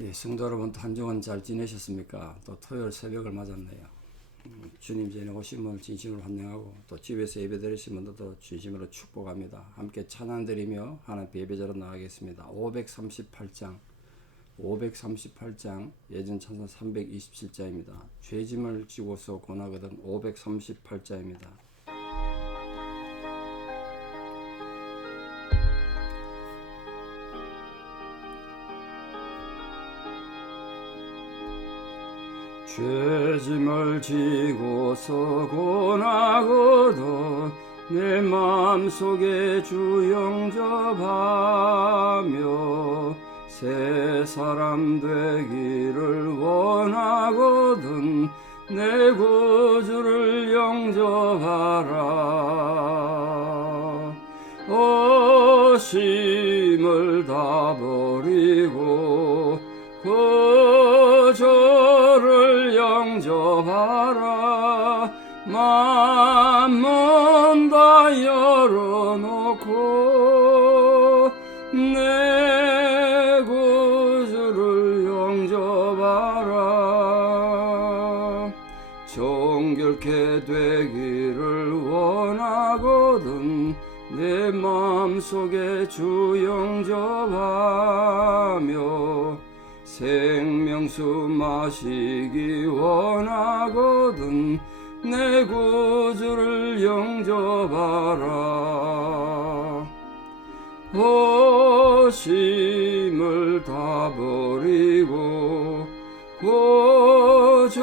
예, 성도 여러분, 한 주간 잘 지내셨습니까? 또 토요일 새벽을 맞았네요. 주님 전에 오신 분을 진심으로 환영하고, 또 집에서 예배 드리신 분들도 진심으로 축복합니다. 함께 찬양 드리며 하나님 예배자로 나가겠습니다. 538장 예전 찬송 327자입니다. 죄짐을 지고서 고나거든 538자입니다. 죄짐을 지고서 고나거든 내 마음속에 주 영접하며 새 사람 되기를 원하거든 내 구주를 영접하라. 오심을 다 버리고 저를 영접하라. 맘은 다 열어놓고 내 구주를 영접하라. 정결케 되기를 원하거든 내 마음속에 주 영접하며 생명수 마시기 원하거든 내 구주를 영접하라. 오심을 다 버리고 구주를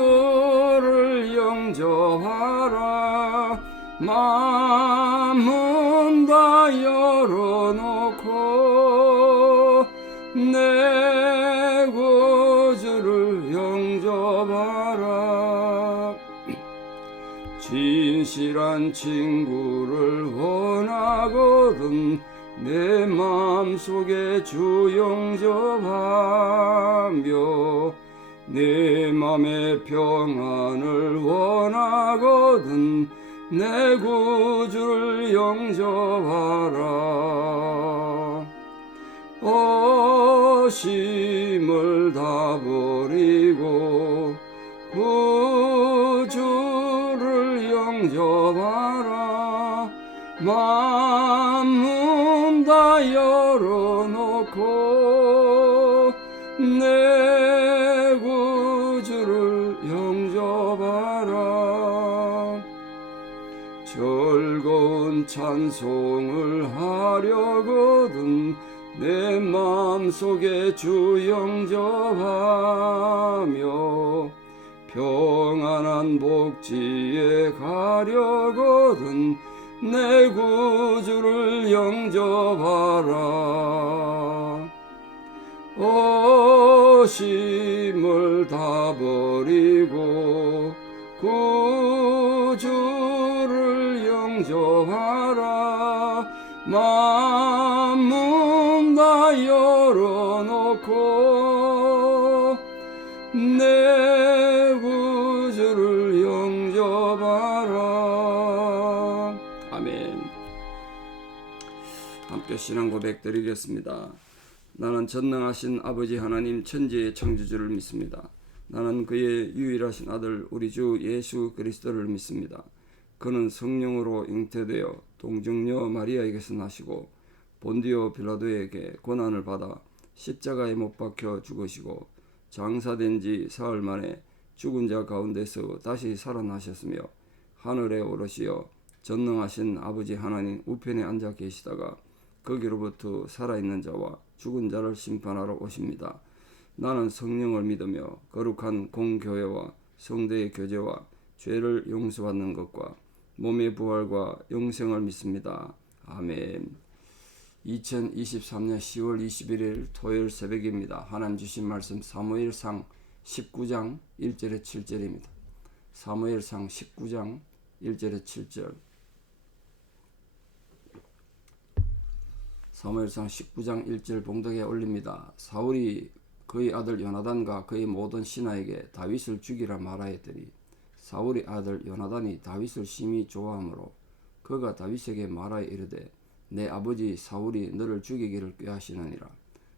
영접하라. 마음은 다 열어놓고 내 구주를 영접하라. 진실한 친구를 원하거든 내 마음속에 주 영접하며 내 맘의 평안을 원하거든 내 구주를 영접하라. 오심을 다 버리고 구주를 영접하라. 마음은 다 열어놓고 내 구주를 영접하라. 즐거운 찬송을 하려거든 내 마음속에 주 영접하며 평안한 복지에 가려거든 내 구주를 영접하라. 오심을 다 버리고 구주를 영접하라. 마음은 다 열어놓고 내 구주를 영접하라. 아멘. 함께 신앙 고백 드리겠습니다. 나는 전능하신 아버지 하나님 천지의 창조주를 믿습니다. 나는 그의 유일하신 아들 우리 주 예수 그리스도를 믿습니다. 그는 성령으로 잉태되어 동정녀 마리아에게서 나시고 본디오 빌라도에게 고난을 받아 십자가에 못 박혀 죽으시고 장사된 지 사흘 만에 죽은 자 가운데서 다시 살아나셨으며 하늘에 오르시어 전능하신 아버지 하나님 우편에 앉아 계시다가 거기로부터 살아있는 자와 죽은 자를 심판하러 오십니다. 나는 성령을 믿으며 거룩한 공교회와 성도의 교제와 죄를 용서받는 것과 몸의 부활과 영생을 믿습니다. 아멘. 2023년 10월 21일 토요일 새벽입니다. 하나님 주신 말씀 사무엘상 19장 1절에 7절입니다. 사무엘상 19장 1절에 7절. 사무엘상 19장 1절 봉독에 올립니다. 사울이 그의 아들 요나단과 그의 모든 신하에게 다윗을 죽이라 말하였더니 사울의 아들 요나단이 다윗을 심히 좋아하므로 그가 다윗에게 말하여 이르되 내 아버지 사울이 너를 죽이기를 꾀하시느니라.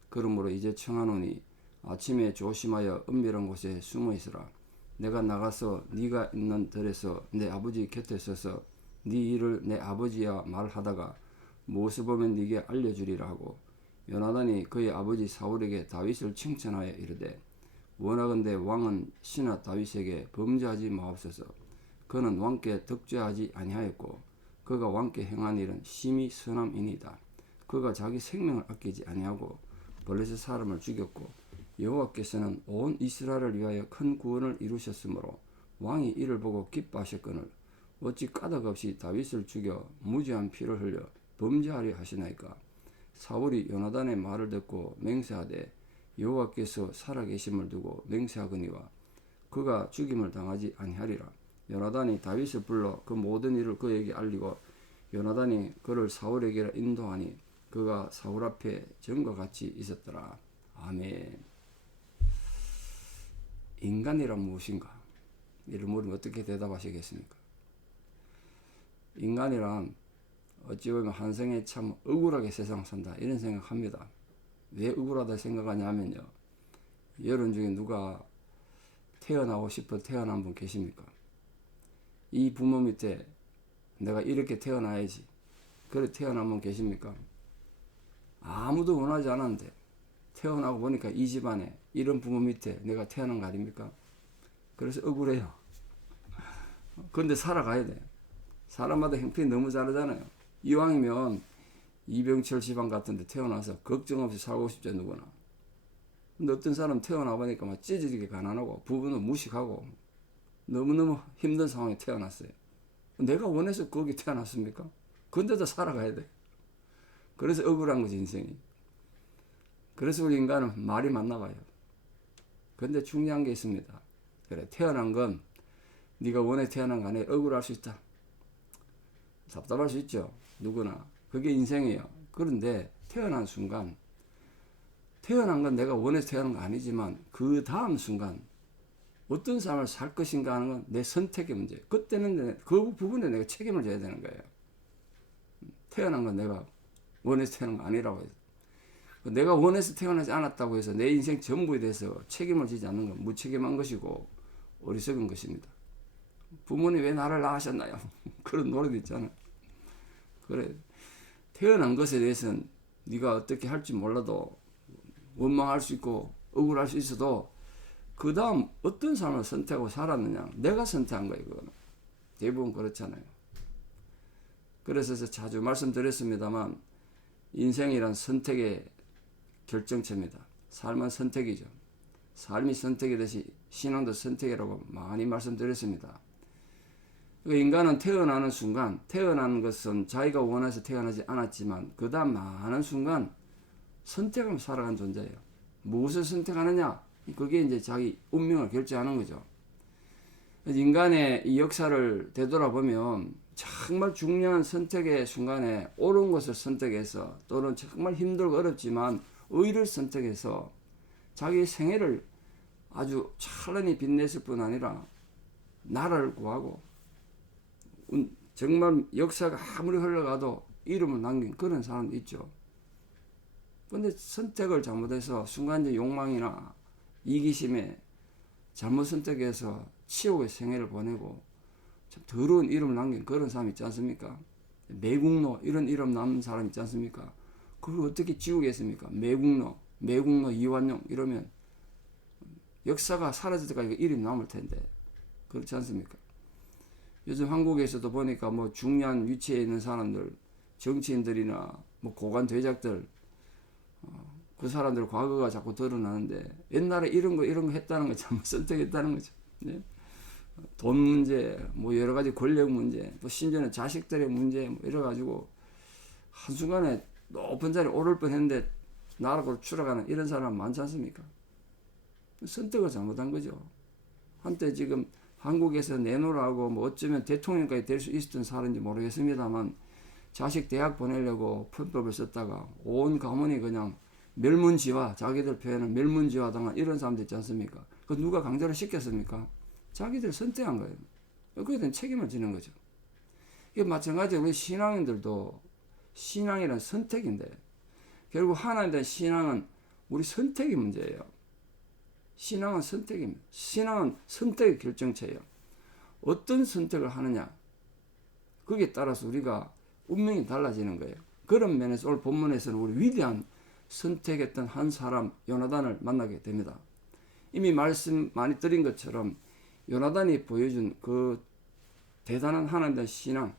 그러므로 이제 청하노니 아침에 조심하여 은밀한 곳에 숨어 있으라. 내가 나가서 네가 있는 들에서 내 아버지 곁에 서서 네 일을 내 아버지와 말하다가 무엇을 보면 네게 알려주리라 하고 요나단이 그의 아버지 사울에게 다윗을 칭찬하여 이르되 원하건대 왕은 신하 다윗에게 범죄하지 마옵소서. 그는 왕께 덕죄하지 아니하였고 그가 왕께 행한 일은 심히 선함이니이다. 그가 자기 생명을 아끼지 아니하고 블레셋 사람을 죽였고 여호와께서는 온 이스라엘을 위하여 큰 구원을 이루셨으므로 왕이 이를 보고 기뻐하셨거늘 어찌 까닭없이 다윗을 죽여 무지한 피를 흘려 범죄하려 하시나이까. 사울이 요나단의 말을 듣고 맹세하되 여호와께서 살아계심을 두고 맹세하거니와 그가 죽임을 당하지 아니하리라. 요나단이 다윗을 불러 그 모든 일을 그에게 알리고 요나단이 그를 사울에게 인도하니 그가 사울 앞에 전과 같이 있었더라. 아멘. 인간이란 무엇인가? 이를 물으면 어떻게 대답하시겠습니까? 인간이란 어찌 보면 한생에 참 억울하게 세상 산다 이런 생각합니다. 왜 억울하다 생각하냐면요, 여러분 중에 누가 태어나고 싶어 태어난 분 계십니까? 이 부모 밑에 내가 이렇게 태어나야지 그래 태어난 분 계십니까? 아무도 원하지 않았는데 태어나고 보니까 이 집안에 이런 부모 밑에 내가 태어난 거 아닙니까? 그래서 억울해요. 그런데 살아가야 돼. 사람마다 형편이 너무 다르잖아요. 이왕이면 이병철 집안 같은 데 태어나서 걱정 없이 살고 싶죠, 누구나. 근데 어떤 사람 태어나 보니까 막 찌질하게 가난하고 부부는 무식하고 너무너무 힘든 상황에 태어났어요. 내가 원해서 거기 태어났습니까? 근데도 살아가야 돼. 그래서 억울한 거지, 인생이. 그래서 우리 인간은 말이 맞나 봐요. 근데 중요한 게 있습니다. 그래, 태어난 건 네가 원해 태어난 거 아니야. 억울할 수 있다. 답답할 수 있죠, 누구나. 그게 인생이에요. 그런데 태어난 순간, 태어난 건 내가 원해서 태어난 거 아니지만 그 다음 순간 어떤 삶을 살 것인가 하는 건 내 선택의 문제. 그때는 그 부분에 내가 책임을 져야 되는 거예요. 태어난 건 내가 원해서 태어난 거 아니라고 해서. 내가 원해서 태어나지 않았다고 해서 내 인생 전부에 대해서 책임을 지지 않는 건 무책임한 것이고 어리석은 것입니다. 부모님 왜 나를 낳으셨나요? 그런 노래도 있잖아요. 그래, 태어난 것에 대해서는 네가 어떻게 할지 몰라도 원망할 수 있고 억울할 수 있어도 그 다음 어떤 삶을 선택하고 살았느냐, 내가 선택한 거예요. 그거는 대부분 그렇잖아요. 그래서 자주 말씀드렸습니다만 인생이란 선택의 결정체입니다. 삶은 선택이죠. 삶이 선택이듯이 신앙도 선택이라고 많이 말씀드렸습니다. 인간은 태어나는 순간, 태어난 것은 자기가 원해서 태어나지 않았지만 그 다음 많은 순간 선택하며 살아간 존재예요. 무엇을 선택하느냐, 그게 이제 자기 운명을 결정하는 거죠. 인간의 이 역사를 되돌아보면 정말 중요한 선택의 순간에 옳은 것을 선택해서 또는 정말 힘들고 어렵지만 의를 선택해서 자기 생애를 아주 찬란히 빛냈을 뿐 아니라 나라를 구하고 정말 역사가 아무리 흘러가도 이름을 남긴 그런 사람도 있죠. 그런데 선택을 잘못해서 순간적 욕망이나 이기심에 잘못 선택해서 치욕의 생애를 보내고 참 더러운 이름을 남긴 그런 사람 있지 않습니까? 매국노 이런 이름 남은 사람 있지 않습니까? 그걸 어떻게 지우겠습니까? 매국노 이완용 이러면 역사가 사라질 때까지 이름이 남을 텐데 그렇지 않습니까? 요즘 한국에서도 보니까 뭐 중요한 위치에 있는 사람들, 정치인들이나 뭐 고관 대작들, 그 사람들 과거가 자꾸 드러나는데 옛날에 이런 거 했다는 거 잘못 선택했다는 거죠. 네? 돈 문제, 뭐 여러 가지 권력 문제, 또 심지어는 자식들의 문제, 뭐 이래가지고 한순간에 높은 자리에 오를 뻔했는데 나락으로 추락하는 이런 사람 많지 않습니까? 선택을 잘못한 거죠. 한때 지금 한국에서 내놓으라고 뭐 어쩌면 대통령까지 될 수 있었던 사람인지 모르겠습니다만 자식 대학 보내려고 편법을 썼다가 온 가문이 그냥 멸문지화, 자기들 표현은 멸문지화 당한 이런 사람들 있지 않습니까? 그 누가 강제로 시켰습니까? 자기들 선택한 거예요. 그에 대한 책임을 지는 거죠. 이게 마찬가지로 우리 신앙인들도 신앙이란 선택인데 결국 하나님에 대한 신앙은 우리 선택의 문제예요. 신앙은 선택입니다. 신앙은 선택의 결정체예요. 어떤 선택을 하느냐, 거기에 따라서 우리가 운명이 달라지는 거예요. 그런 면에서 오늘 본문에서는 우리 위대한 선택했던 한 사람 요나단을 만나게 됩니다. 이미 말씀 많이 드린 것처럼 요나단이 보여준 그 대단한 하나님에 대한 신앙,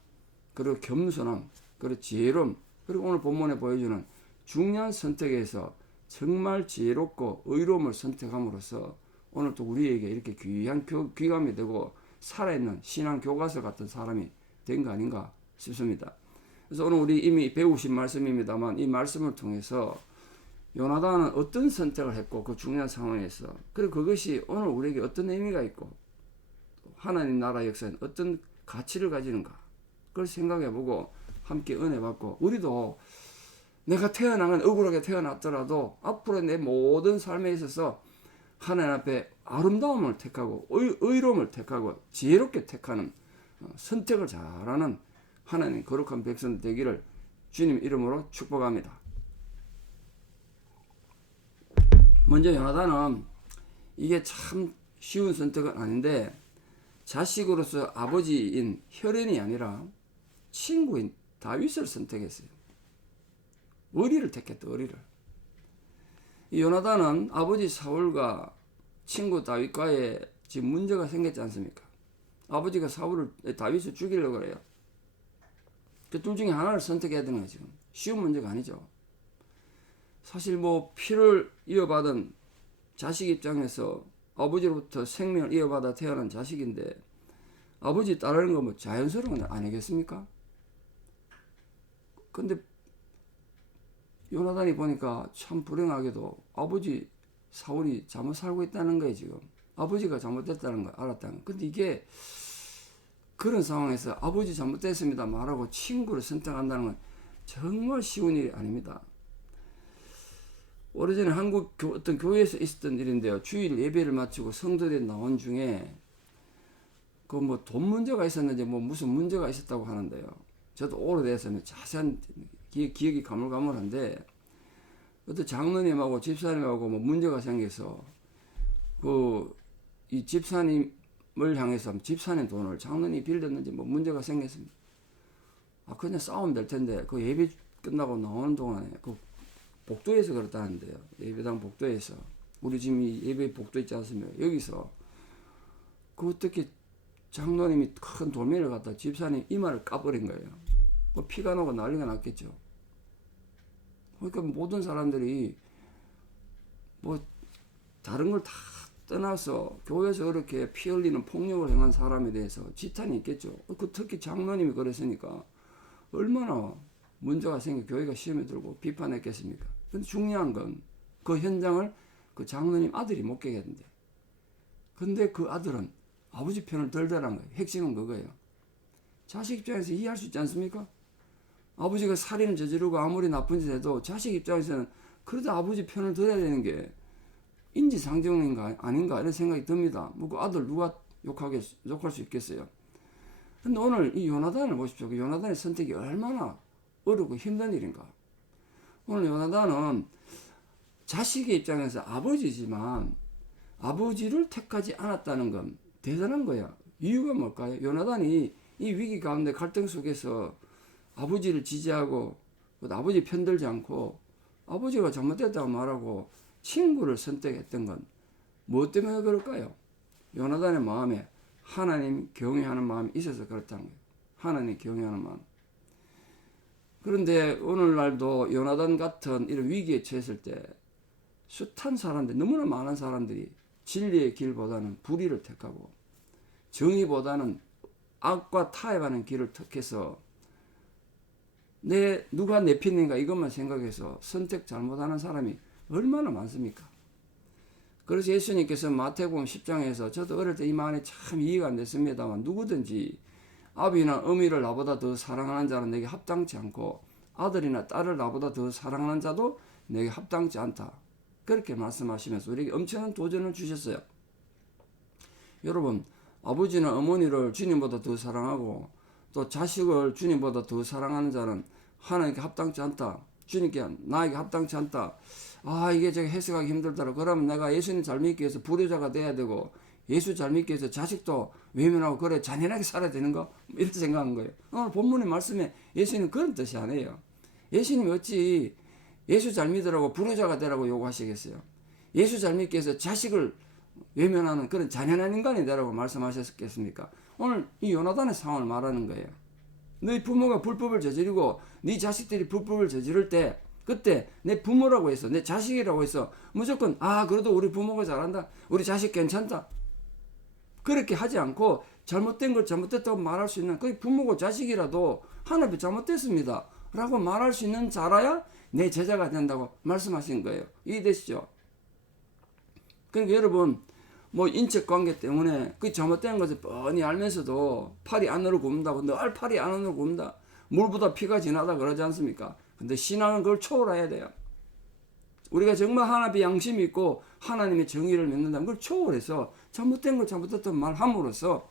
그리고 겸손함, 그리고 지혜로움, 그리고 오늘 본문에 보여주는 중요한 선택에서 정말 지혜롭고 의로움을 선택함으로써 오늘 또 우리에게 이렇게 귀한 귀감이 되고 살아있는 신앙 교과서 같은 사람이 된 거 아닌가 싶습니다. 그래서 오늘 우리 이미 배우신 말씀입니다만 이 말씀을 통해서 요나단은 어떤 선택을 했고 그 중요한 상황에서, 그리고 그것이 오늘 우리에게 어떤 의미가 있고 하나님 나라 역사에 어떤 가치를 가지는가, 그걸 생각해보고 함께 은혜 받고, 우리도 내가 태어난 건 억울하게 태어났더라도 앞으로 내 모든 삶에 있어서 하나님 앞에 아름다움을 택하고 의로움을 택하고 지혜롭게 택하는 선택을 잘하는 하나님 거룩한 백성 되기를 주님 이름으로 축복합니다. 먼저 요나단은 이게 참 쉬운 선택은 아닌데 자식으로서 아버지인 혈연이 아니라 친구인 다윗을 선택했어요. 의리를 택했다. 의리를. 이 요나단은 아버지 사울과 친구 다윗과의 지금 문제가 생겼지 않습니까? 아버지가 다윗을 죽이려고 그래요. 그 둘 중에 하나를 선택해야 되는 거예요. 지금 쉬운 문제가 아니죠. 사실 뭐 피를 이어받은 자식 입장에서 아버지로부터 생명을 이어받아 태어난 자식인데 아버지 따르는 건 뭐 자연스러운 건 아니겠습니까? 근데 요나단이 보니까 참 불행하게도 아버지 사울이 잘못 살고 있다는 거예요. 지금 아버지가 잘못됐다는 걸 알았다는 거예요. 근데 이게 그런 상황에서 아버지 잘못됐습니다 말하고 친구를 선택한다는 건 정말 쉬운 일이 아닙니다. 오래전에 한국 어떤 교회에서 있었던 일인데요. 주일 예배를 마치고 성도들이 나온 중에 그 뭐 돈 문제가 있었는지 뭐 무슨 문제가 있었다고 하는데요. 저도 오래돼서 자세한 기억이 가물가물한데 어떤 장로님하고 집사님하고 뭐 문제가 생겨서 이 집사님을 향해서 집사님 돈을 장로님이 빌렸는지 뭐 문제가 생겼습니다. 그냥 싸우면 될 텐데 그 예배 끝나고 나오는 동안에 그 복도에서 그렇다는데요. 예배당 복도에서 우리 지금 이 예배 복도 있지 않습니까? 여기서 어떻게 장로님이 큰 돌멩이를 갖다 집사님 이마를 까버린 거예요. 피가 나고 난리가 났겠죠. 그러니까 모든 사람들이 뭐 다른 걸 다 떠나서 교회에서 그렇게 피 흘리는 폭력을 행한 사람에 대해서 지탄이 있겠죠. 특히 장로님이 그랬으니까 얼마나 문제가 생겨 교회가 시험에 들고 비판했겠습니까? 근데 중요한 건 그 현장을 그 장로님 아들이 목격했는데, 근데 그 아들은 아버지 편을 들더란 거예요. 핵심은 그거예요. 자식 입장에서 이해할 수 있지 않습니까? 아버지가 살인을 저지르고 아무리 나쁜 짓 해도 자식 입장에서는 그래도 아버지 편을 들어야 되는 게 인지상정인가 아닌가 이런 생각이 듭니다. 뭐 그 아들 누가 욕할 수 있겠어요. 근데 오늘 이 요나단을 보십시오. 그 요나단의 선택이 얼마나 어렵고 힘든 일인가. 오늘 요나단은 자식의 입장에서 아버지지만 아버지를 택하지 않았다는 건 대단한 거야. 이유가 뭘까요? 요나단이 이 위기 가운데 갈등 속에서 아버지를 지지하고 아버지 편들지 않고 아버지가 잘못됐다고 말하고 친구를 선택했던 건 무엇 때문에 그럴까요? 요나단의 마음에 하나님 경외하는 마음이 있어서 그렇다는 거예요. 하나님 경외하는 마음. 그런데 오늘날도 요나단 같은 이런 위기에 처했을 때 숱한 사람들, 너무나 많은 사람들이 진리의 길보다는 불의를 택하고 정의보다는 악과 타협하는 길을 택해서 누가 내 편인가 이것만 생각해서 선택 잘못하는 사람이 얼마나 많습니까? 그래서 예수님께서 마태복음 10장에서 저도 어릴 때 이 말이 참 이해가 안 됐습니다만 누구든지 아비나 어미를 나보다 더 사랑하는 자는 내게 합당치 않고 아들이나 딸을 나보다 더 사랑하는 자도 내게 합당치 않다. 그렇게 말씀하시면서 우리에게 엄청난 도전을 주셨어요. 여러분, 아버지나 어머니를 주님보다 더 사랑하고 또 자식을 주님보다 더 사랑하는 자는 하나님께 합당치 않다. 주님께 나에게 합당치 않다. 아, 이게 제가 해석하기 힘들더라. 그러면 내가 예수님 잘 믿기 위해서 불효자가 돼야 되고 예수 잘 믿기 위해서 자식도 외면하고 그래 잔인하게 살아야 되는 거? 이렇게 생각한 거예요. 오늘 본문의 말씀에 예수님 그런 뜻이 아니에요. 예수님이 어찌 예수 잘 믿으라고 불효자가 되라고 요구하시겠어요. 예수 잘 믿기 위해서 자식을 외면하는 그런 잔인한 인간이 되라고 말씀하셨겠습니까? 오늘 이 요나단의 상황을 말하는 거예요. 너희 부모가 불법을 저지르고 네 자식들이 불법을 저지를 때 그때 내 부모라고 해서 내 자식이라고 해서 무조건 그래도 우리 부모가 잘한다. 우리 자식 괜찮다. 그렇게 하지 않고 잘못된 걸 잘못됐다고 말할 수 있는 그 부모고 자식이라도 하나님 잘못됐습니다. 라고 말할 수 있는 자라야 내 제자가 된다고 말씀하신 거예요. 이해되시죠? 그러니까 여러분 인척관계 때문에 그 잘못된 것을 뻔히 알면서도 팔이 안으로 굽는다고 늘 팔이 안으로 굽는다. 물보다 피가 진하다 그러지 않습니까? 근데 신앙은 그걸 초월해야 돼요. 우리가 정말 하나님의 양심이 있고 하나님의 정의를 믿는다면 그걸 초월해서 잘못된 걸 잘못됐다고 말함으로써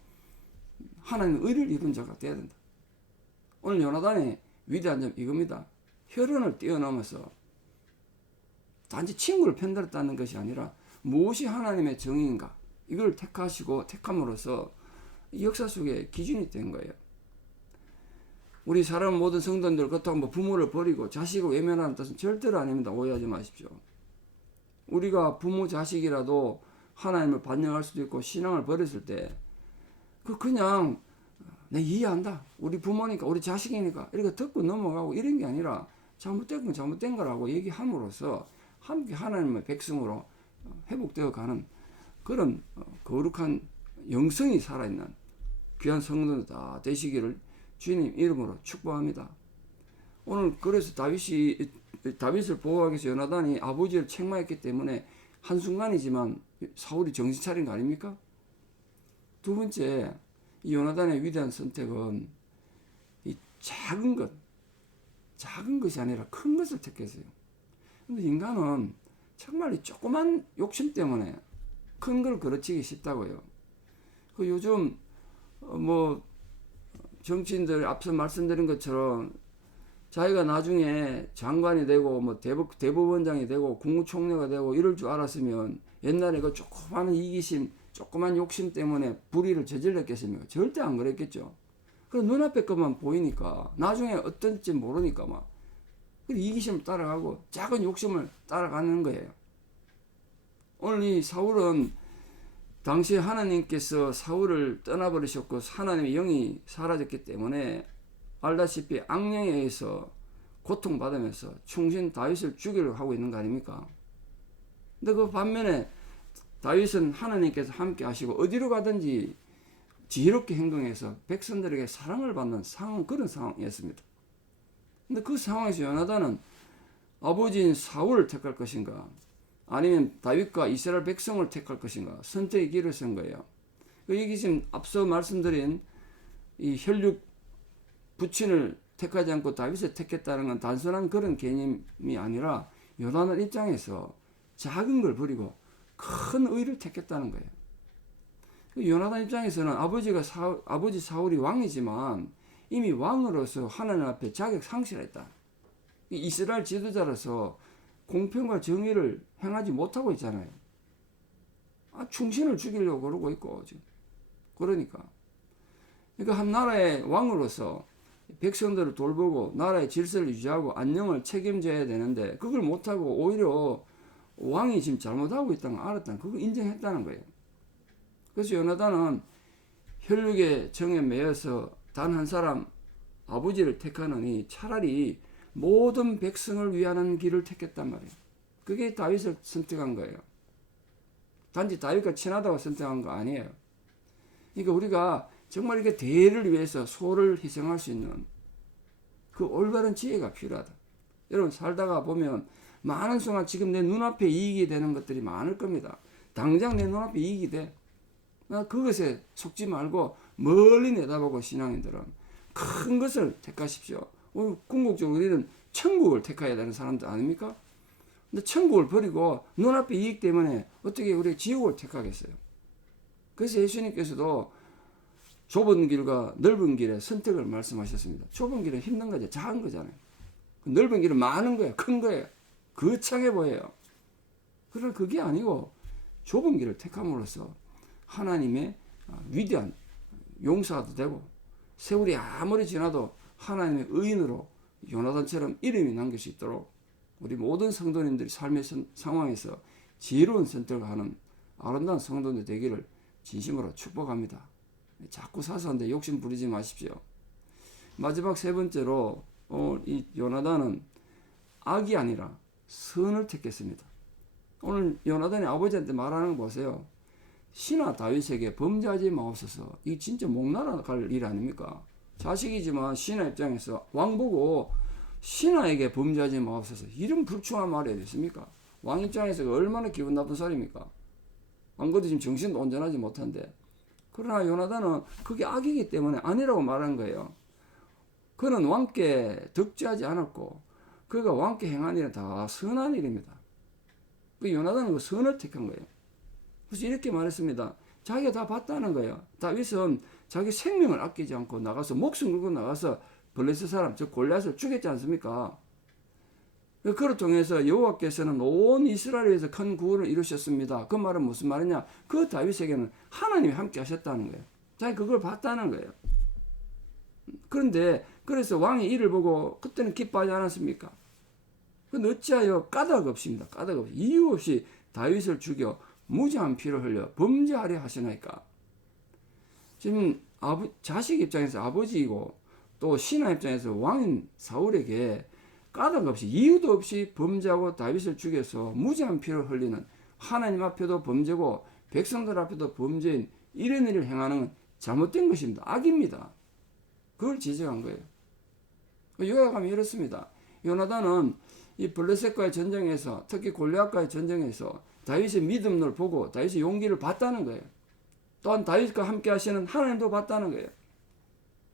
하나님의 의를 이룬 자가 돼야 된다. 오늘 요나단의 위대한 점 이겁니다. 혈연을 뛰어넘어서 단지 친구를 편들었다는 것이 아니라 무엇이 하나님의 정의인가 이걸 택함으로써 역사 속에 기준이 된 거예요. 우리 사람 모든 성도들 그렇다고 부모를 버리고 자식을 외면하는 뜻은 절대로 아닙니다. 오해하지 마십시오. 우리가 부모 자식이라도 하나님을 반영할 수도 있고 신앙을 버렸을 때 그냥 내 이해한다. 우리 부모니까 우리 자식이니까 이렇게 듣고 넘어가고 이런 게 아니라 잘못된 건 잘못된 거라고 얘기함으로써 함께 하나님의 백성으로 회복되어 가는 그런 거룩한 영성이 살아있는 귀한 성도들 다 되시기를 주님 이름으로 축복합니다. 오늘 그래서 다윗을 보호하기 위해서 요나단이 아버지를 책망했기 때문에 한순간이지만 사울이 정신 차린 거 아닙니까? 두 번째, 이 요나단의 위대한 선택은 이 작은 것이 아니라 큰 것을 택했어요. 근데 인간은 정말 이 조그만 욕심 때문에 큰 걸 그르치기 쉽다고요. 그 요즘 정치인들 앞서 말씀드린 것처럼 자기가 나중에 장관이 되고 대법원장이 되고 국무총리가 되고 이럴 줄 알았으면 옛날에 그 조그만 이기심, 조그만 욕심 때문에 불의를 저질렀겠습니까? 절대 안 그랬겠죠. 그럼 눈앞에 것만 보이니까 나중에 어떤지 모르니까 막 이기심을 따라가고 작은 욕심을 따라가는 거예요. 오늘 이 사울은 당시 하나님께서 사울을 떠나버리셨고 하나님의 영이 사라졌기 때문에 알다시피 악령에 의해서 고통받으면서 충신 다윗을 죽이려고 하고 있는 거 아닙니까? 근데 그 반면에 다윗은 하나님께서 함께 하시고 어디로 가든지 지혜롭게 행동해서 백성들에게 사랑을 받는 그런 상황이었습니다. 근데 그 상황에서 요나단은 아버지인 사울을 택할 것인가 아니면 다윗과 이스라엘 백성을 택할 것인가 선택의 길을 쓴 거예요. 이게 지금 앞서 말씀드린 이 혈육 부친을 택하지 않고 다윗을 택했다는 건 단순한 그런 개념이 아니라 요나단 입장에서 작은 걸 버리고 큰 의를 택했다는 거예요. 요나단 입장에서는 아버지 사울이 왕이지만 이미 왕으로서 하나님 앞에 자격 상실했다. 이스라엘 지도자로서 공평과 정의를 행하지 못하고 있잖아요. 충신을 죽이려고 그러고 있고 지금. 그러니까 한 나라의 왕으로서 백성들을 돌보고 나라의 질서를 유지하고 안녕을 책임져야 되는데 그걸 못하고 오히려 왕이 지금 잘못하고 있다는 걸 알았다는 그걸 인정했다는 거예요. 그래서 요나단은 혈육의 정에 매여서 단 한 사람 아버지를 택하느니 차라리 모든 백성을 위하는 길을 택했단 말이에요. 그게 다윗을 선택한 거예요. 단지 다윗과 친하다고 선택한 거 아니에요. 그러니까 우리가 정말 이게 대의를 위해서 소를 희생할 수 있는 그 올바른 지혜가 필요하다. 여러분 살다가 보면 많은 순간 지금 내 눈앞에 이익이 되는 것들이 많을 겁니다. 당장 내 눈앞에 이익이 돼. 그것에 속지 말고 멀리 내다보고 신앙인들은 큰 것을 택하십시오. 궁극적으로 우리는 천국을 택해야 되는 사람들 아닙니까? 근데 천국을 버리고 눈앞에 이익 때문에 어떻게 우리가 지옥을 택하겠어요? 그래서 예수님께서도 좁은 길과 넓은 길의 선택을 말씀하셨습니다. 좁은 길은 힘든 거죠. 작은 거잖아요. 넓은 길은 많은 거예요. 큰 거예요. 거창해 보여요. 그러나 그게 아니고 좁은 길을 택함으로써 하나님의 위대한 용사도 되고 세월이 아무리 지나도 하나님의 의인으로 요나단처럼 이름이 남길 수 있도록 우리 모든 성도님들이 삶의 상황에서 지혜로운 선택을 하는 아름다운 성도들 되기를 진심으로 축복합니다. 자꾸 사소한데 욕심 부리지 마십시오. 마지막 세 번째로 이 요나단은 악이 아니라 선을 택했습니다. 오늘 요나단이 아버지한테 말하는 거 보세요. 신하 다윗에게 범죄하지 마옵소서. 이게 진짜 목 날아갈 일 아닙니까? 자식이지만 신하 입장에서 왕 보고 신하에게 범죄하지 마옵소서. 이런 불충한 말이 어디 있습니까? 왕 입장에서 얼마나 기분 나쁜 소리입니까? 왕보다 지금 정신도 온전하지 못한데. 그러나 요나단은 그게 악이기 때문에 아니라고 말한 거예요. 그는 왕께 덕지하지 않았고 그가 왕께 행한 일은 다 선한 일입니다. 그 요나단은 그 선을 택한 거예요. 그래서 이렇게 말했습니다. 자기가 다 봤다는 거예요. 다윗은 자기 생명을 아끼지 않고 나가서 목숨 걸고 나가서 블레셋 사람 저 골리앗을 죽였지 않습니까? 그를 통해서 여호와께서는 온 이스라엘에서 큰 구원을 이루셨습니다. 그 말은 무슨 말이냐? 그 다윗에게는 하나님이 함께 하셨다는 거예요. 자기 그걸 봤다는 거예요. 그런데 그래서 왕이 이를 보고 그때는 기뻐하지 않았습니까? 근데 어찌하여 까닭 없습니다. 까닭 없이 이유 없이 다윗을 죽여 무지한 피를 흘려 범죄하려 하시나이까? 지금 자식 입장에서 아버지이고 또 신하 입장에서 왕인 사울에게 까닭 없이 이유도 없이 범죄하고 다윗을 죽여서 무지한 피를 흘리는 하나님 앞에도 범죄고 백성들 앞에도 범죄인 이런 일을 행하는 건 잘못된 것입니다. 악입니다. 그걸 지적한 거예요. 요약하면 이렇습니다. 요나단은 이 블레셋과의 전쟁에서 특히 골리앗과의 전쟁에서 다윗의 믿음을 보고 다윗의 용기를 봤다는 거예요. 또한 다윗과 함께 하시는 하나님도 봤다는 거예요.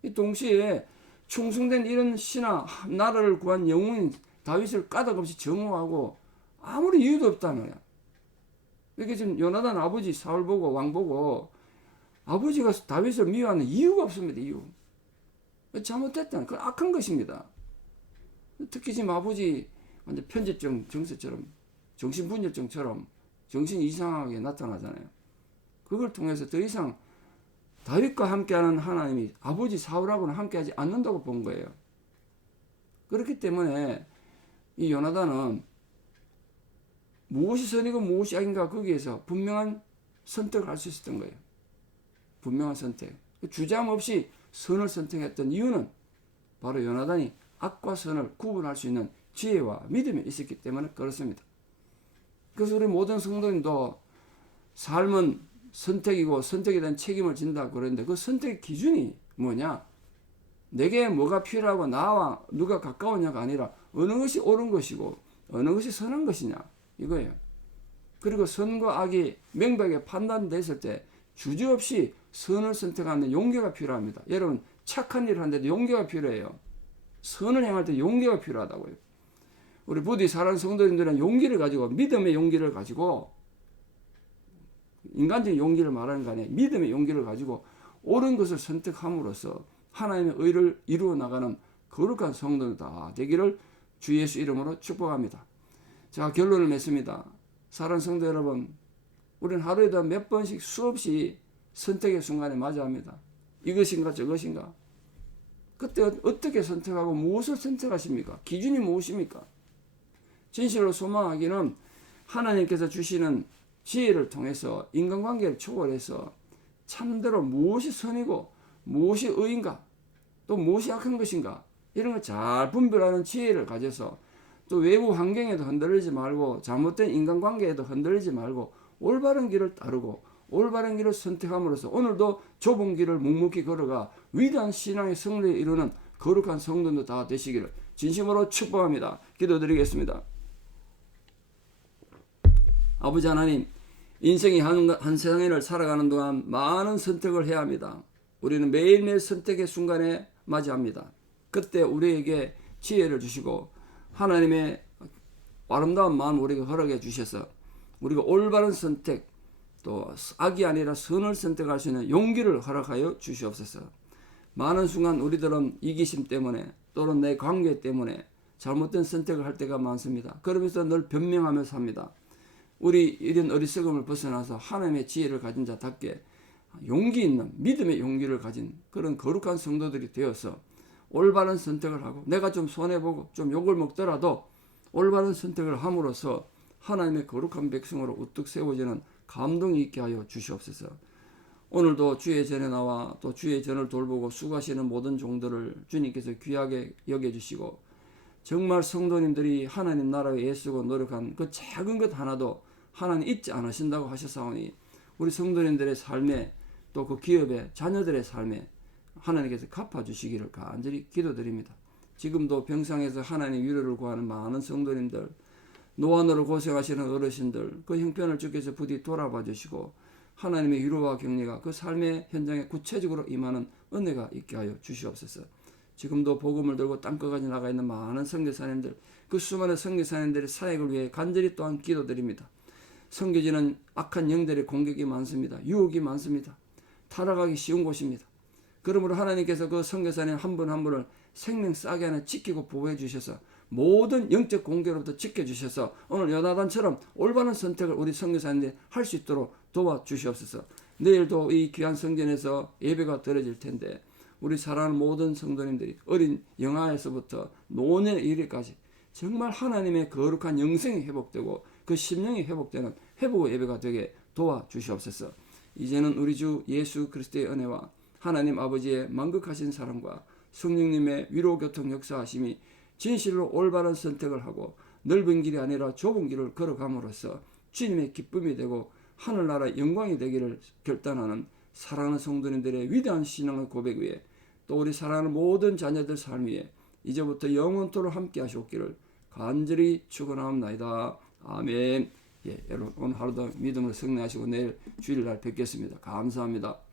이 동시에 충성된 이런 신하 나라를 구한 영웅인 다윗을 까닭없이 정오하고 아무리 이유도 없다는 거야. 이렇게 지금 요나단 아버지 사울 보고 왕 보고 아버지가 다윗을 미워하는 이유가 없습니다. 이유. 잘못했다는 그 악한 것입니다. 특히 지금 아버지 완전 편집증 증세처럼 정신분열증처럼 정신이 이상하게 나타나잖아요. 그걸 통해서 더 이상 다윗과 함께하는 하나님이 아버지 사울하고는 함께하지 않는다고 본 거예요. 그렇기 때문에 이 요나단은 무엇이 선이고 무엇이 악인가 거기에서 분명한 선택을 할 수 있었던 거예요. 분명한 선택. 주저함 없이 선을 선택했던 이유는 바로 요나단이 악과 선을 구분할 수 있는 지혜와 믿음이 있었기 때문에 그렇습니다. 그래서 우리 모든 성도님도 삶은 선택이고 선택에 대한 책임을 진다고 그러는데 그 선택의 기준이 뭐냐? 내게 뭐가 필요하고 나와 누가 가까우냐가 아니라 어느 것이 옳은 것이고 어느 것이 선한 것이냐 이거예요. 그리고 선과 악이 명백하게 판단됐을 때 주저없이 선을 선택하는 용기가 필요합니다. 여러분 착한 일을 하는데도 용기가 필요해요. 선을 행할 때 용기가 필요하다고요. 우리 부디 사랑하는 성도님들은 용기를 가지고 믿음의 용기를 가지고 인간적인 용기를 말하는 거 아니에요. 믿음의 용기를 가지고 옳은 것을 선택함으로써 하나님의 의를 이루어 나가는 거룩한 성도들 다 되기를 주 예수 이름으로 축복합니다. 자, 결론을 맺습니다. 사랑하는 성도 여러분, 우리는 하루에도 몇 번씩 수없이 선택의 순간에 맞이합니다. 이것인가 저것인가. 그때 어떻게 선택하고 무엇을 선택하십니까? 기준이 무엇입니까? 진실로 소망하기는 하나님께서 주시는 지혜를 통해서 인간관계를 초월해서 참대로 무엇이 선이고 무엇이 의인가 또 무엇이 악한 것인가 이런 걸 잘 분별하는 지혜를 가져서 또 외부 환경에도 흔들리지 말고 잘못된 인간관계에도 흔들리지 말고 올바른 길을 따르고 올바른 길을 선택함으로써 오늘도 좁은 길을 묵묵히 걸어가 위대한 신앙의 승리를 이루는 거룩한 성도들 다 되시기를 진심으로 축복합니다. 기도드리겠습니다. 아버지 하나님, 인생이 한 세상을 살아가는 동안 많은 선택을 해야 합니다. 우리는 매일매일 선택의 순간에 맞이합니다. 그때 우리에게 지혜를 주시고 하나님의 아름다운 마음 우리에게 허락해 주셔서 우리가 올바른 선택 또 악이 아니라 선을 선택할 수 있는 용기를 허락하여 주시옵소서. 많은 순간 우리들은 이기심 때문에 또는 내 관계 때문에 잘못된 선택을 할 때가 많습니다. 그러면서 늘 변명하며 삽니다. 우리 이런 어리석음을 벗어나서 하나님의 지혜를 가진 자답게 용기 있는 믿음의 용기를 가진 그런 거룩한 성도들이 되어서 올바른 선택을 하고, 내가 좀 손해보고 좀 욕을 먹더라도 올바른 선택을 함으로써 하나님의 거룩한 백성으로 우뚝 세워지는 감동이 있게 하여 주시옵소서. 오늘도 주의 전에 나와 또 주의 전을 돌보고 수고하시는 모든 종들을 주님께서 귀하게 여겨주시고, 정말 성도님들이 하나님 나라에 애쓰고 노력한 그 작은 것 하나도 하나님 잊지 않으신다고 하셨사오니, 우리 성도님들의 삶에 또 그 기업의 자녀들의 삶에 하나님께서 갚아주시기를 간절히 기도드립니다. 지금도 병상에서 하나님의 위로를 구하는 많은 성도님들, 노안으로 고생하시는 어르신들, 그 형편을 주께서 부디 돌아봐 주시고 하나님의 위로와 격려가 그 삶의 현장에 구체적으로 임하는 은혜가 있게 하여 주시옵소서. 지금도 복음을 들고 땅끝까지 나가 있는 많은 선교사님들, 그 수많은 선교사님들의 사역을 위해 간절히 또한 기도드립니다. 선교지는 악한 영들의 공격이 많습니다. 유혹이 많습니다. 타락하기 쉬운 곳입니다. 그러므로 하나님께서 그 선교사님 한 분 한 분을 생명 싸게 하나 지키고 보호해 주셔서 모든 영적 공격으로부터 지켜주셔서 오늘 요나단처럼 올바른 선택을 우리 선교사님들이 할 수 있도록 도와주시옵소서. 내일도 이 귀한 성전에서 예배가 드려질 텐데 우리 사랑하는 모든 성도님들이 어린 영아에서부터 노년에 이르기까지 정말 하나님의 거룩한 영성이 회복되고 그 심령이 회복되는 회복 예배가 되게 도와주시옵소서. 이제는 우리 주 예수 그리스도의 은혜와 하나님 아버지의 만극하신 사랑과 성령님의 위로 교통 역사하심이 진실로 올바른 선택을 하고 넓은 길이 아니라 좁은 길을 걸어감으로써 주님의 기쁨이 되고 하늘나라 영광이 되기를 결단하는 사랑하는 성도님들의 위대한 신앙의 고백 위에 또 우리 사랑하는 모든 자녀들 삶 위에 이제부터 영원토록 함께 하시옵기를 간절히 축원하옵나이다. 아멘. 여러분 오늘 하루도 믿음으로 승리하시고 내일 주일날 뵙겠습니다. 감사합니다.